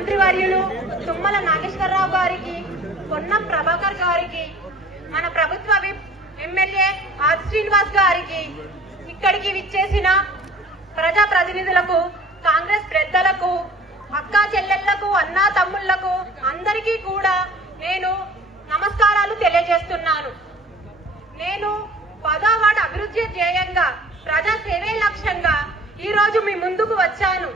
మంత్రివర్యులు తుమ్మల నాగేశ్వరరావు గారికి పొన్నం ప్రభాకర్ గారికి మన ప్రభుత్వ ఎమ్మెల్యే ఆది శ్రీనివాస్ గారికి ఇక్కడికి విచ్చేసిన ప్రజా ప్రతినిధులకు కాంగ్రెస్ పెద్దలకు అక్క చెల్లెళ్ళకు అన్నా తమ్ముళ్ళకు అందరికీ కూడా నేను నమస్కారాలు తెలియజేస్తున్నాను. నేను పదో అభివృద్ధి ధ్యేయంగా ప్రజా సేవే లక్ష్యంగా ఈ రోజు మీ ముందుకు వచ్చాను.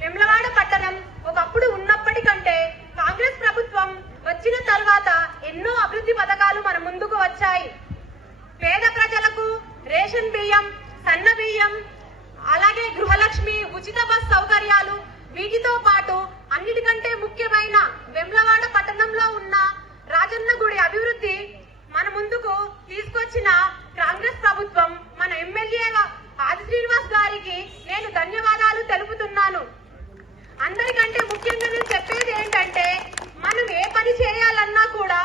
వెమ్లవాడ పట్టణం ఒకప్పుడు ఉన్నప్పటికంటే కాంగ్రెస్ ప్రభుత్వం వచ్చిన తర్వాత ఎన్నో అభివృద్ధి పథకాలు మన ముందుకు వచ్చాయి. పేద ప్రజలకు రేషన్ బియ్యం సన్న బియ్యం అలాగే గృహలక్ష్మి ఉచిత బస్ సౌకర్యాలు వీటితో పాటు అన్నిటికంటే ముఖ్యమైన వెమ్లవాడ పట్టణంలో ఉన్న రాజన్న గుడి అభివృద్ధి మన ముందుకు తీసుకొచ్చిన కాంగ్రెస్ ప్రభుత్వం మన ఎమ్మెల్యే ఆది శ్రీనివాస్ గారికి నేను ధన్యవాదాలు తెలుపుతున్నాను అందరికంటే ముఖ్యంగా నేను చెప్పేది ఏంటంటే మనం ఏ పని చేయాలన్నా కూడా